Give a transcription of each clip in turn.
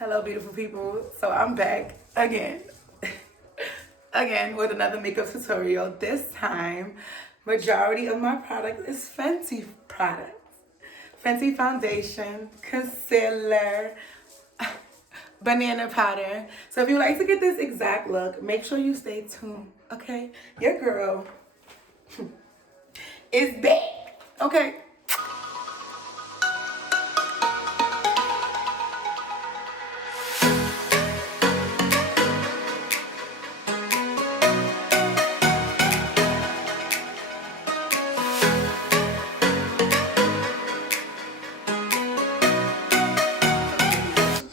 Hello, beautiful people. So I'm back again, again with another makeup tutorial. This time, majority of my product is Fenty products. Fenty foundation, concealer, banana powder. So if you like to get this exact look, make sure you stay tuned, okay? Your girl is back, okay?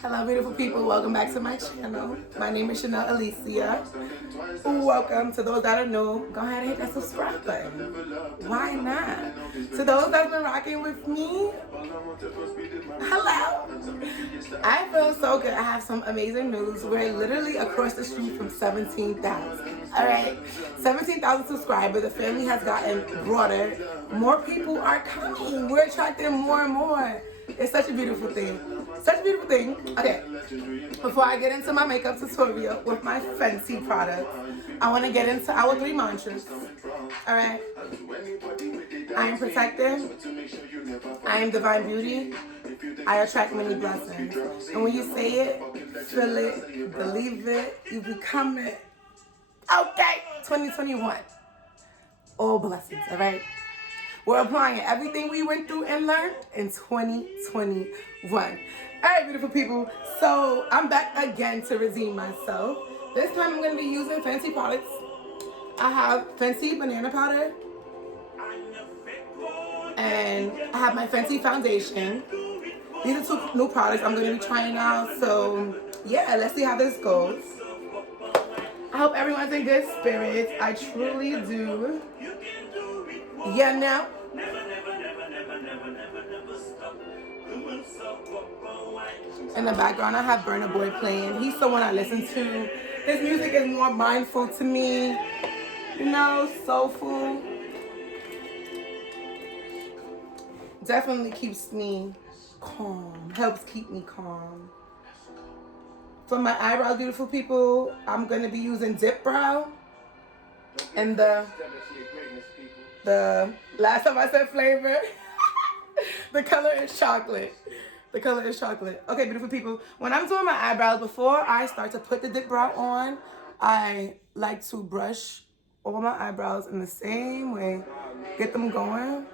Hello, beautiful people. Welcome back to my channel. My name is Chanel Alicia. Welcome. To those that are new, go ahead and hit that subscribe button. Why not? To those that's been rocking with me, hello. I feel so good. I have some amazing news. We're literally across the street from 17,000. All right, 17,000 subscribers. The family has gotten broader. More people are coming. We're attracting more and more. It's such a beautiful thing. Such a beautiful thing. Okay, before I get into my makeup tutorial with my Fenty products, I want to get into our 3 mantras. Alright? I am protected. I am divine beauty. I attract many blessings. And when you say it, feel it, believe it, you become it. Okay, 2021. All blessings, alright? We're applying everything we went through and learned in 2021. All right, beautiful people. So I'm back again to redeem myself. This time I'm going to be using Fenty products. I have Fenty banana powder. And I have my Fenty foundation. These are 2 new products I'm going to be trying out. So yeah, let's see how this goes. I hope everyone's in good spirits. I truly do. Yeah, now. In the background, I have Burna Boy playing. He's someone I listen to. His music is more mindful to me. You know, soulful. Definitely keeps me calm. Helps keep me calm. For my eyebrows, beautiful people, I'm going to be using Dip Brow. And the last time I said flavor, the color is chocolate. The color is chocolate. Okay, beautiful people. When I'm doing my eyebrows, before I start to put the Dip Brow on, I like to brush all my eyebrows in the same way. Get them going.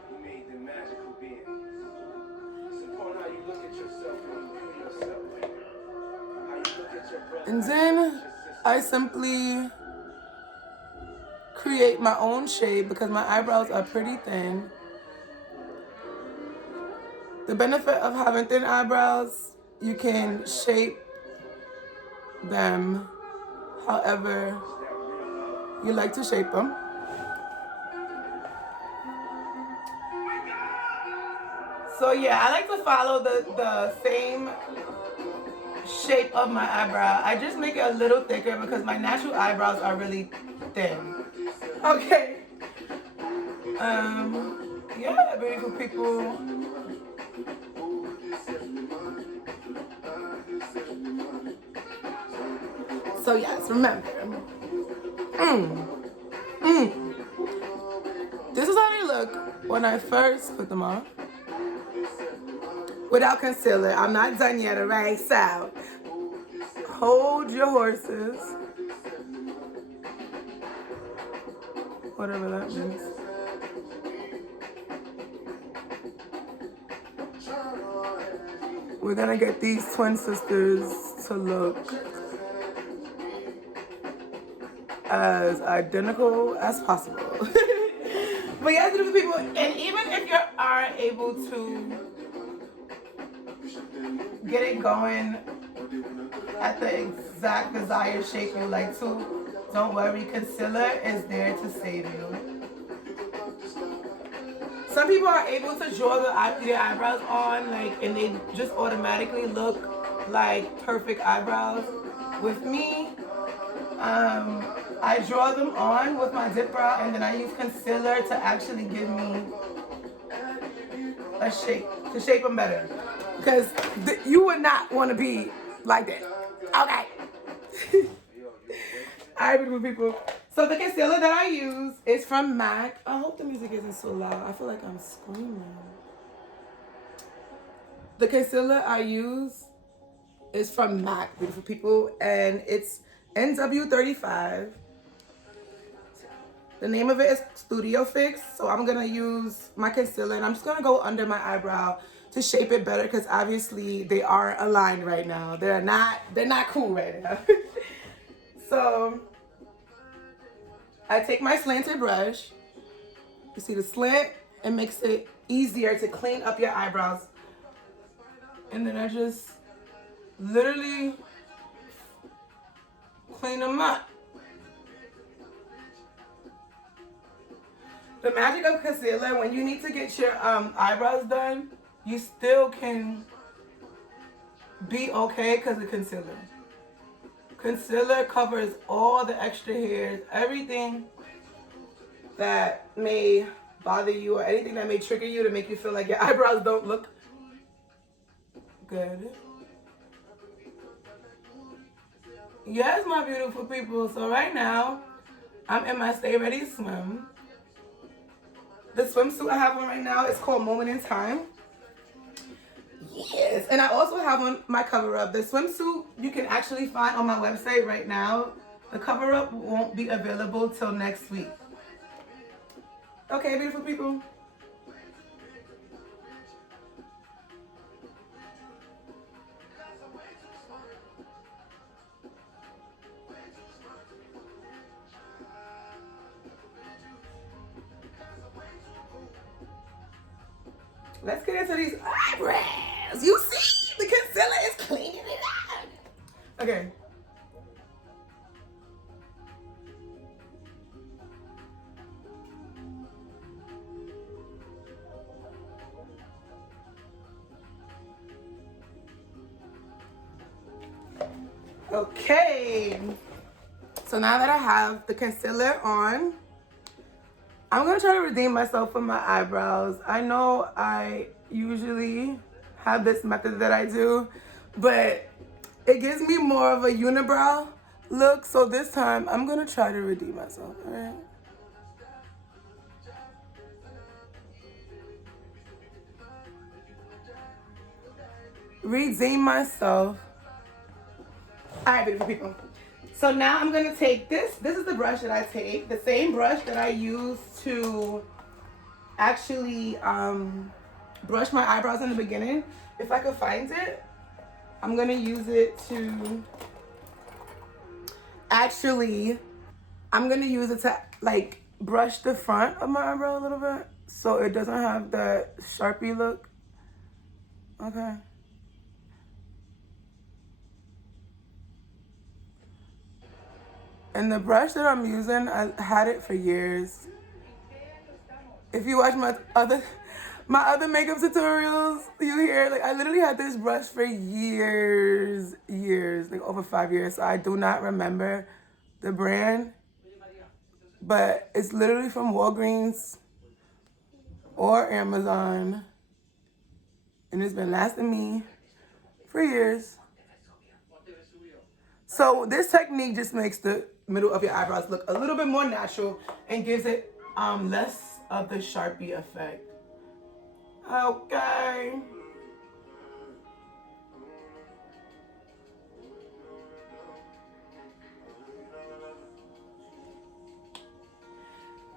And then I simply create my own shape because my eyebrows are pretty thin. The benefit of having thin eyebrows, you can shape them however you like to shape them. So yeah, I like to follow the same shape of my eyebrow. I just make it a little thicker because my natural eyebrows are really thin. Okay. Yeah, beautiful people. So yes, remember. This is how they look when I first put them on. Without concealer. I'm not done yet, alright? So, hold your horses. Whatever that means. We're gonna get these twin sisters to look as identical as possible. But yes, beautiful people, and even if you are able to get it going at the exact desired shape you like to, don't worry, concealer is there to save you. Some people are able to draw their eyebrows on, and they just automatically look like perfect eyebrows. With me, I draw them on with my Dip Brow, and then I use concealer to actually give me a shape, to shape them better. Because you would not want to be Like that. Okay. Alright, beautiful people. So the concealer that I use is from MAC. I hope the music isn't so loud. I feel like I'm screaming. The concealer I use is from MAC, beautiful people, and it's NW35. The name of it is Studio Fix. So I'm gonna use my concealer and I'm just gonna go under my eyebrow to shape it better because obviously they aren't aligned right now. They're not cool right now. So I take my slanted brush. You see the slant? It makes it easier to clean up your eyebrows. And then I just literally clean them up. The magic of concealer, when you need to get your eyebrows done, you still can be okay because of concealer. Concealer covers all the extra hairs, everything that may bother you or anything that may trigger you to make you feel like your eyebrows don't look good. Yes, my beautiful people. So right now, I'm in my Stay Ready swim. The swimsuit I have on right now is called Moment in Time. Yes, and I also have on my cover-up. The swimsuit you can actually find on my website right now. The cover-up won't be available till next week. Okay, beautiful people. Let's get into these eyebrows. You see, the concealer is cleaning it up. Okay. Okay. So now that I have the concealer on, I'm going to try to redeem myself for my eyebrows. I know I usually have this method that I do, but it gives me more of a unibrow look. So this time, I'm going to try to redeem myself, all right? Redeem myself. All right, beautiful people. So now I'm going to take this. This is the brush that I take. The same brush that I use to actually brush my eyebrows in the beginning. If I could find it, I'm going to use it to actually, I'm going to use it to like brush the front of my eyebrow a little bit so it doesn't have that Sharpie look. Okay. And the brush that I'm using, I had it for years. If you watch my other makeup tutorials, you hear like I literally had this brush for years, like over 5 years. So I do not remember the brand, but it's literally from Walgreens or Amazon, and it's been lasting me for years. So this technique just makes the middle of your eyebrows look a little bit more natural and gives it less of the Sharpie effect. Okay.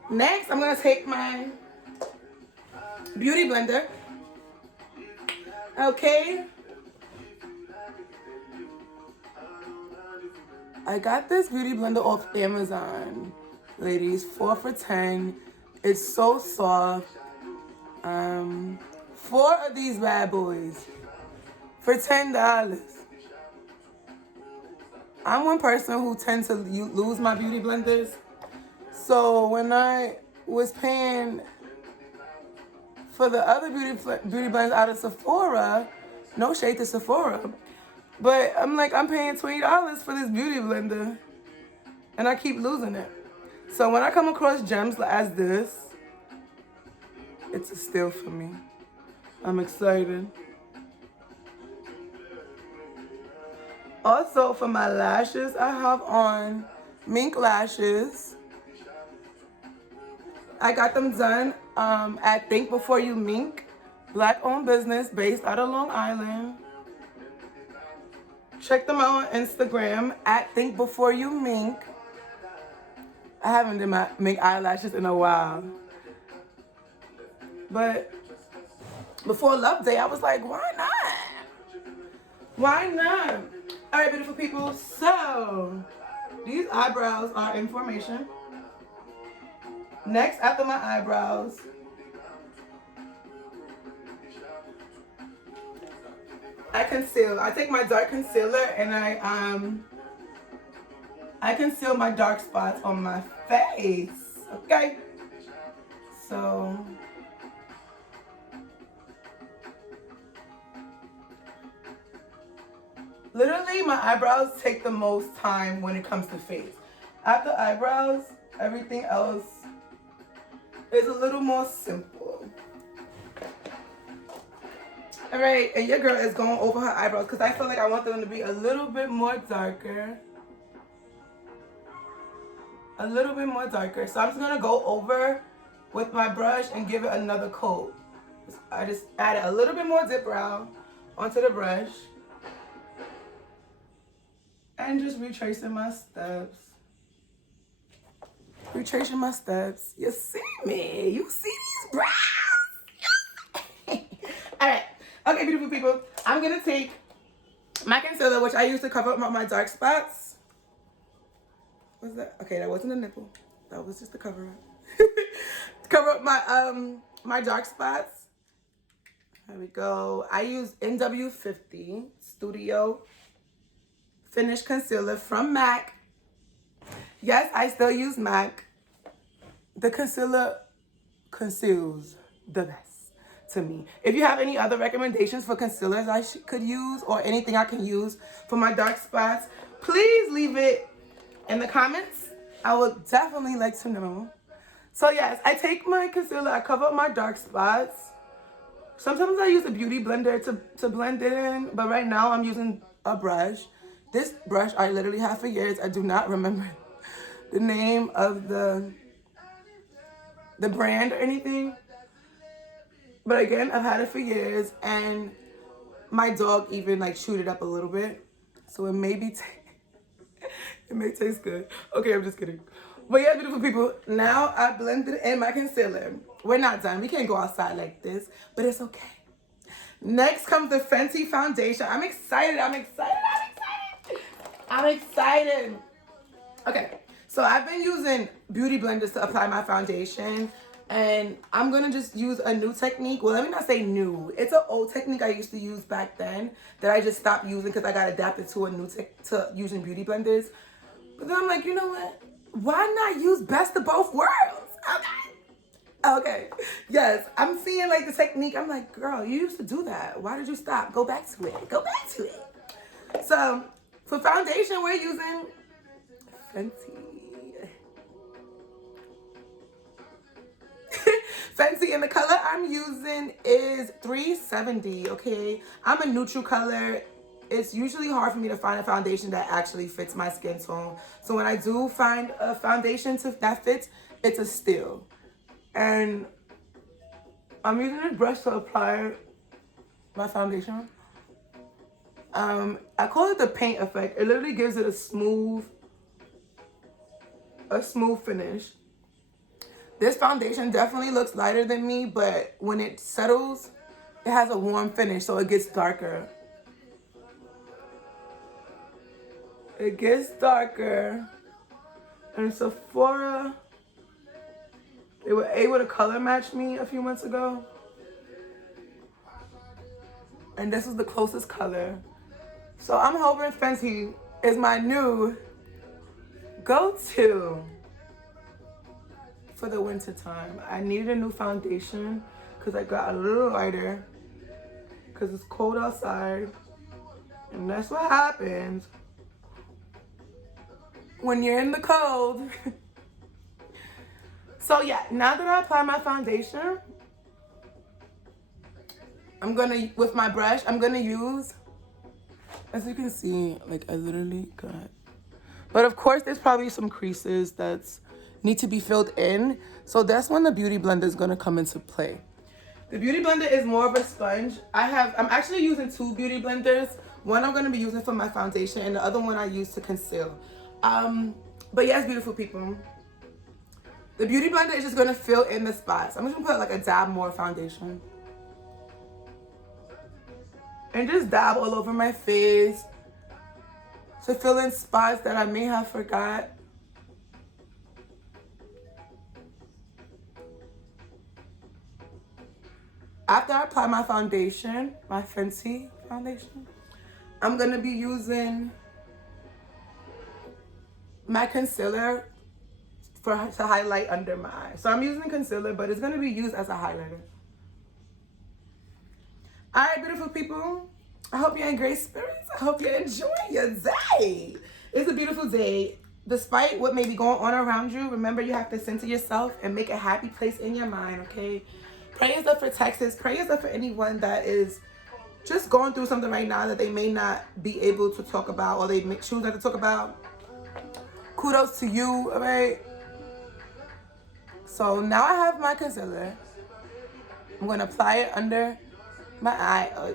Next, I'm gonna take my beauty blender. Okay. I got this beauty blender off Amazon, ladies, 4 for $10. It's so soft. 4 of these bad boys for $10. I'm one person who tends to lose my beauty blenders. So when I was paying for the other beauty blenders out of Sephora, no shade to Sephora, but I'm like, I'm paying $20 for this beauty blender, and I keep losing it. So when I come across gems as this, it's a steal for me. I'm excited. Also, for my lashes, I have on mink lashes. I got them done at Think Before You Mink, Black-owned business based out of Long Island. Check them out on Instagram at Think Before You Mink. I haven't done my mink eyelashes in a while. But before Love Day, I was like, why not? Why not? All right, beautiful people. So, these eyebrows are in formation. Next, after my eyebrows, I conceal. I take my dark concealer and I conceal my dark spots on my face. Okay? So, literally, my eyebrows take the most time when it comes to face. After eyebrows, everything else is a little more simple. All right, and your girl is going over her eyebrows because I feel like I want them to be a little bit more darker. A little bit more darker. So I'm just gonna go over with my brush and give it another coat. I just added a little bit more dip brow onto the brush. And just retracing my steps. Retracing my steps. You see me. You see these brows. All right. Okay, beautiful people. I'm going to take my concealer, which I use to cover up my dark spots. What's that? Okay, that wasn't a nipple. That was just a cover up. Cover up my my dark spots. There we go. I use NW50 Studio Finish Concealer from MAC. Yes, I still use MAC. The concealer conceals the best to me. If you have any other recommendations for concealers I could use or anything I can use for my dark spots, please leave it in the comments. I would definitely like to know. So yes, I take my concealer, I cover up my dark spots. Sometimes I use a beauty blender to blend it in, but right now I'm using a brush. This brush I literally have for years. I do not remember the name of the brand or anything. But again, I've had it for years, and my dog even like chewed it up a little bit. So it may be, it may taste good. Okay, I'm just kidding. But yeah, beautiful people, now I blended in my concealer. We're not done. We can't go outside like this, but it's okay. Next comes the Fenty foundation. I'm excited. I'm excited. I'm excited. Okay, so I've been using beauty blenders to apply my foundation, and I'm gonna just use a new technique. Well, let me not say new. It's an old technique I used to use back then that I just stopped using because I got adapted to a new to using beauty blenders. But then I'm like, you know what? Why not use best of both worlds? Okay. Yes, I'm seeing like the technique. I'm like, girl, you used to do that. Why did you stop? Go back to it. Go back to it. So for foundation, we're using Fenty. Fenty, and the color I'm using is 370, okay? I'm a neutral color. It's usually hard for me to find a foundation that actually fits my skin tone. So when I do find a foundation that fits, it's a steal. And I'm using a brush to apply my foundation. I call it the paint effect. It literally gives it a smooth finish. This foundation definitely looks lighter than me, but when it settles, it has a warm finish, so it gets darker. It gets darker. And Sephora, they were able to color match me a few months ago. And this was the closest color. So I'm hoping Fenty is my new go-to for the winter time. I needed a new foundation because I got a little lighter because it's cold outside. And that's what happens when you're in the cold. So yeah, now that I apply my foundation, I'm gonna, with my brush, I'm gonna use As you can see, like I literally got, but of course there's probably some creases that's need to be filled in. So that's when the beauty blender is gonna come into play. The beauty blender is more of a sponge. I'm actually using two beauty blenders. One I'm gonna be using for my foundation and the other one I use to conceal. But yes, beautiful people. The beauty blender is just gonna fill in the spots. I'm just gonna put like a dab more foundation. And just dab all over my face to fill in spots that I may have forgot. After I apply my foundation, my Fenty foundation, I'm gonna be using my concealer to highlight under my eye. So I'm using concealer, but it's gonna be used as a highlighter. All right, beautiful people. I hope you're in great spirits. I hope you're enjoying your day. It's a beautiful day. Despite what may be going on around you, remember you have to center yourself and make a happy place in your mind, okay? Prayers up for Texas. Prayers up for anyone that is just going through something right now that they may not be able to talk about or they may choose not to talk about. Kudos to you, all right? So now I have my concealer. I'm going to apply it under my eye.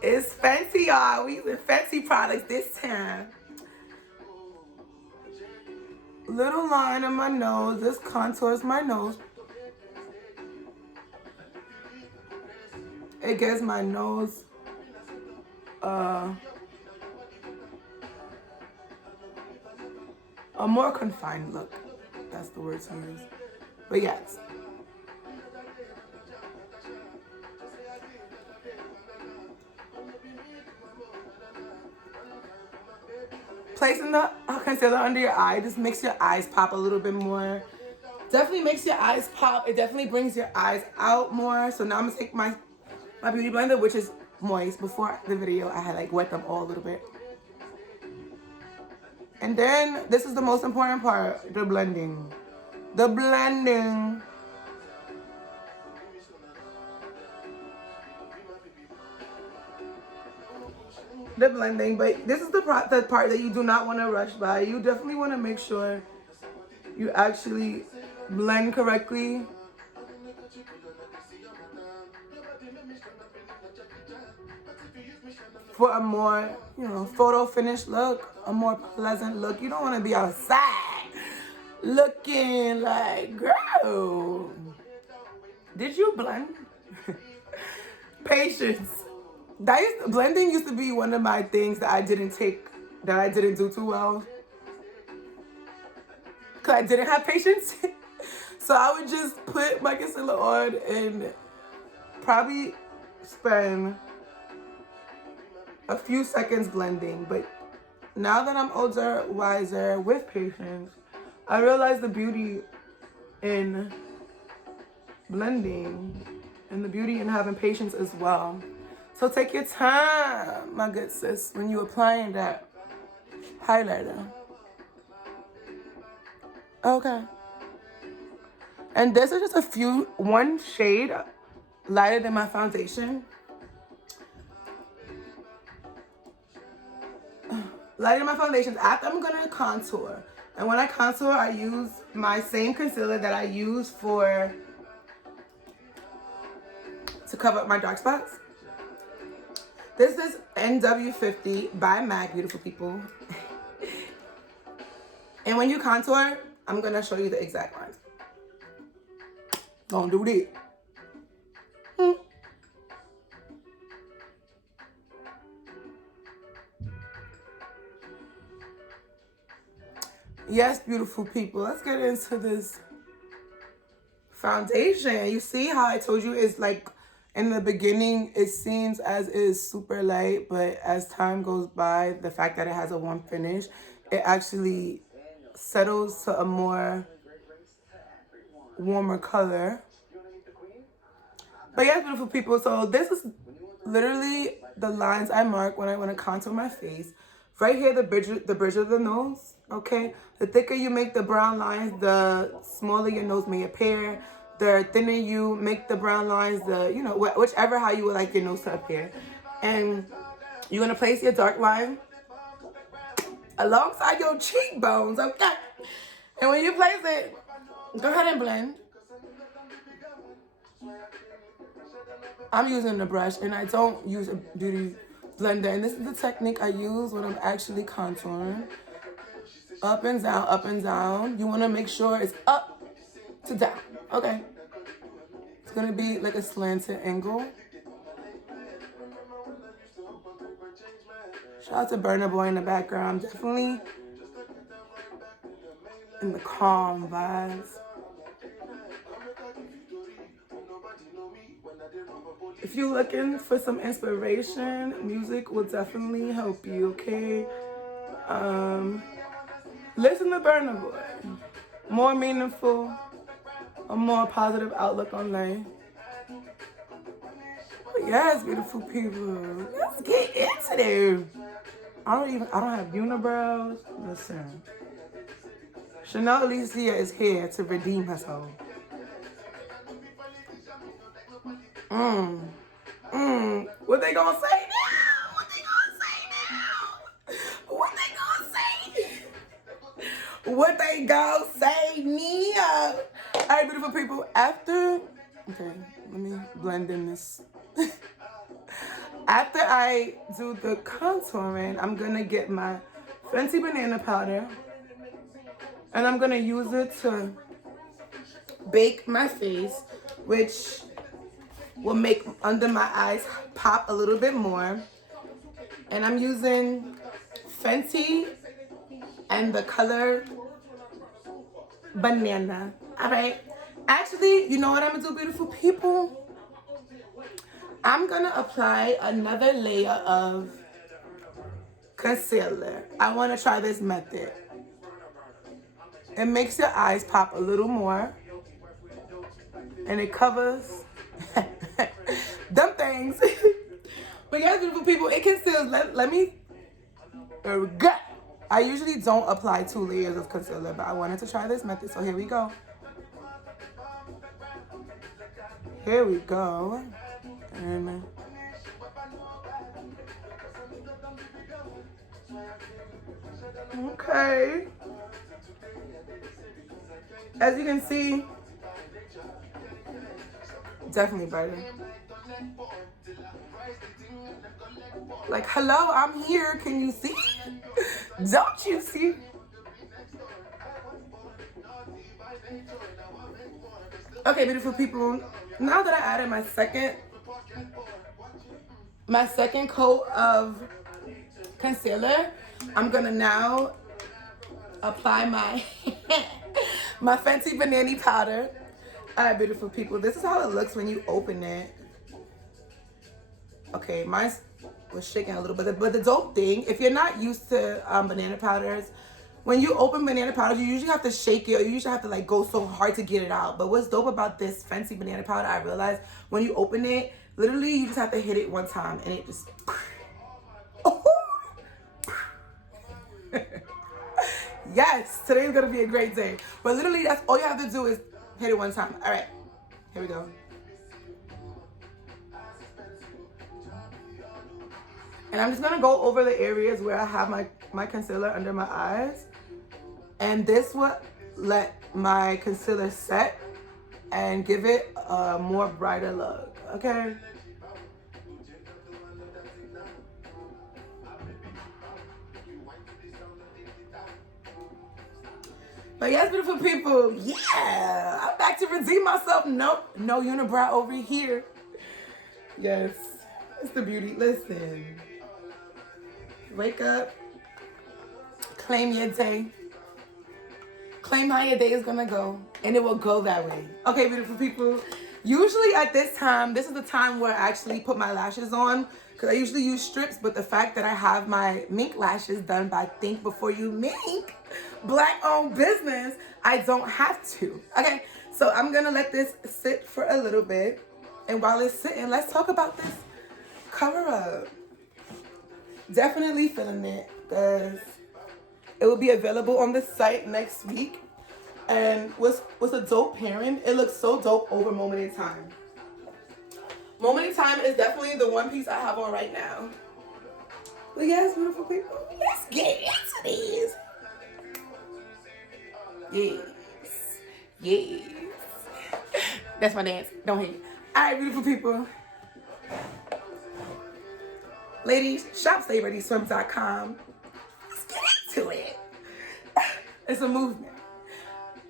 It's Fenty, y'all. We using Fenty products this time. Little line on my nose. This contours my nose. It gives my nose a more confined look. That's the word to use. But yes. Placing the concealer under your eye just makes your eyes pop a little bit more. Definitely makes your eyes pop. It definitely brings your eyes out more. So now I'm gonna take my beauty blender, which is moist. Before the video, I had like wet them all a little bit. And then this is the most important part, the blending. The blending. The blending, but this is the part that you do not want to rush by. You definitely want to make sure you actually blend correctly. For a more, photo finish look, a more pleasant look. You don't want to be outside looking like, girl, did you blend? Patience. Blending used to be one of my things that I didn't do too well. Because I didn't have patience. So I would just put my concealer on and probably spend a few seconds blending. But now that I'm older, wiser, with patience, I realize the beauty in blending and the beauty in having patience as well. So take your time, my good sis, when you're applying that highlighter. Okay. And this is just one shade lighter than my foundation. Lighter than my foundation. After I'm gonna contour. And when I contour, I use my same concealer that I use to cover up my dark spots. This is NW50 by MAC, beautiful people. And when you contour, I'm gonna show you the exact lines. Don't do that. Yes, beautiful people. Let's get into this foundation. You see how I told you it's like, in the beginning, it seems as is super light, but as time goes by, the fact that it has a warm finish, it actually settles to a more warmer color. But yeah, beautiful people, so this is literally the lines I mark when I want to contour my face. Right here, the bridge of the nose, okay? The thicker you make the brown lines, the smaller your nose may appear. The thinner you make the brown lines, whichever how you would like your nose to appear. And You're gonna place your dark line alongside your cheekbones, okay? And when you place it, go ahead and blend. I'm using the brush and I don't use a beauty blender. And this is the technique I use when I'm actually contouring. Up and down, up and down. You wanna make sure it's up to down, okay? It's gonna be like a slanted angle. Shout out to Burna Boy in the background. Definitely in the calm vibes. If you're looking for some inspiration, music will definitely help you, okay? Listen to Burna Boy. More meaningful, a more positive outlook on life. Oh, yes, beautiful people. Let's get into there. I don't have unibrows. Listen. Chanel Alicia is here to redeem herself. What they gonna say now? What they gonna say now? What they gonna say? What they gonna say now? All right, beautiful people. After, okay, let me blend in this. After I do the contouring, I'm gonna get my Fenty banana powder, and I'm gonna use it to bake my face, which will make under my eyes pop a little bit more. And I'm using Fenty and the color Banana. All right. Actually, you know what I'm gonna do, beautiful people? I'm gonna apply another layer of concealer. I wanna try this method. It makes your eyes pop a little more. And it covers them things. But yes, beautiful people, it conceals. Let me. There we go. I usually don't apply 2 layers of concealer, but I wanted to try this method, so here we go. Here we go. And okay. As you can see, definitely brighter. Like, hello, I'm here. Can you see? Don't you see? Okay, beautiful people. Now that I added my second coat of concealer, I'm gonna now apply my my Fenty banana powder. All right, beautiful people. This is how it looks when you open it. Okay, mine was shaking a little bit, but the dope thing, if you're not used to banana powders, when you open banana powders, you usually have to shake it, or you usually have to like go so hard to get it out. But what's dope about this Fenty banana powder, I realized when you open it, literally you just have to hit it one time and it just yes, today's gonna be a great day. But literally that's all you have to do is hit it one time. All right, here we go. And I'm just gonna go over the areas where I have my concealer under my eyes. And this will let my concealer set and give it a more brighter look, okay? But yes, beautiful people, yeah, I'm back to redeem myself. Nope, no unibrow over here. Yes, it's the beauty. Listen, wake up, claim your day, claim how your day is gonna go, and it will go that way. Okay, beautiful people, usually at this time, this is the time where I actually put my lashes on, because I usually use strips, but the fact that I have my mink lashes done by Think Before You Mink, Black-owned business, I don't have to. Okay, so I'm gonna let this sit for a little bit, and while it's sitting, let's talk about this cover up. Definitely feeling it, because it will be available on the site next week. And what's a dope pairing? It looks so dope over Moment in Time. Moment in Time is definitely the one piece I have on right now. But yes, beautiful people, let's get into these. Yes. Yes. That's my dance. Don't hate me. Alright, beautiful people. Ladies, shop StayReadySwims.com. Let's get into it. It's a movement.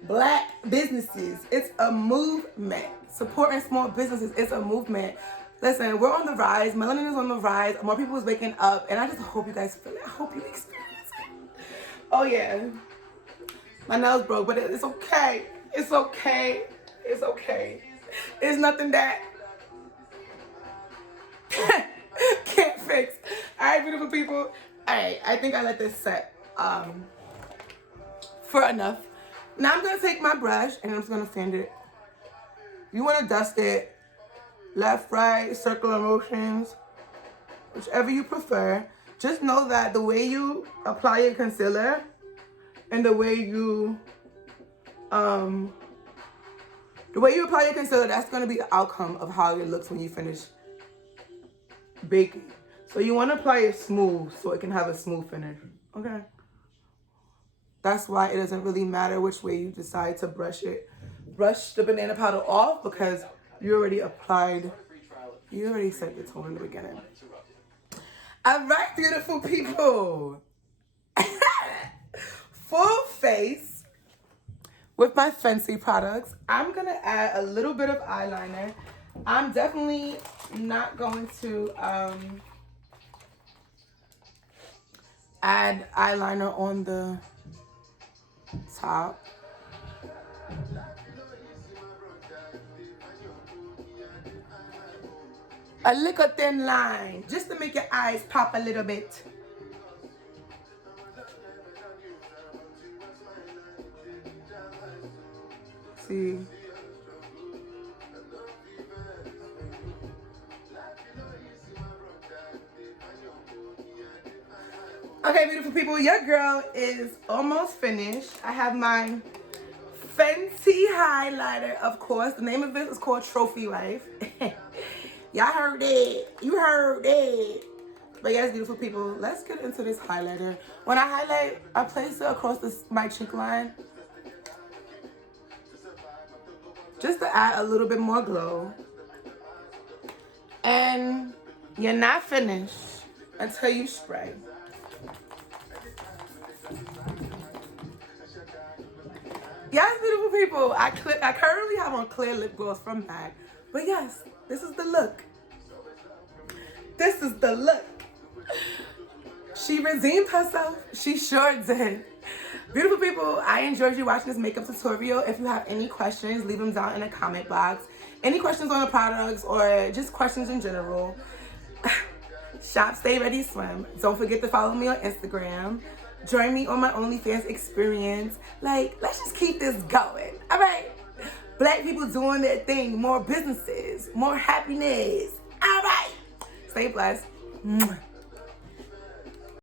Black businesses, it's a movement. Supporting small businesses, it's a movement. Listen, we're on the rise. Melanin is on the rise. More people is waking up. And I just hope you guys feel it. I hope you experience it. Oh, yeah. My nails broke, but it's okay. It's okay. It's okay. It's nothing that can't fix. All right, beautiful people. All right, I think I let this set for enough. Now I'm gonna take my brush and I'm just gonna sand it. You wanna dust it left, right, circular motions, whichever you prefer. Just know that the way you apply your concealer and the way you apply your concealer, that's gonna be the outcome of how it looks when you finish baking. So you wanna apply it smooth so it can have a smooth finish, okay? That's why it doesn't really matter which way you decide to brush it. Brush the banana powder off because you already set the tone in the beginning. All right, beautiful people. Full face with my Fenty products. I'm gonna add a little bit of eyeliner. I'm definitely not going to add eyeliner on the top. A little thin line, just to make your eyes pop a little bit. See? Okay, beautiful people, your girl is almost finished. I have my Fenty highlighter, of course. The name of it is called Trophy Wife. Y'all heard it. You heard it. But yes, beautiful people, let's get into this highlighter. When I highlight, I place it across my cheek line. Just to add a little bit more glow. And you're not finished until you spray. Yes, beautiful people, I currently have on clear lip gloss from MAC. But yes, this is the look. This is the look. She redeemed herself. She sure did. Beautiful people, I enjoyed you watching this makeup tutorial. If you have any questions, leave them down in the comment box. Any questions on the products or just questions in general. Shop Stay Ready Swim. Don't forget to follow me on Instagram. Join me on my OnlyFans experience. Like, let's just keep this going. All right. Black people doing their thing. More businesses. More happiness. All right. Stay blessed.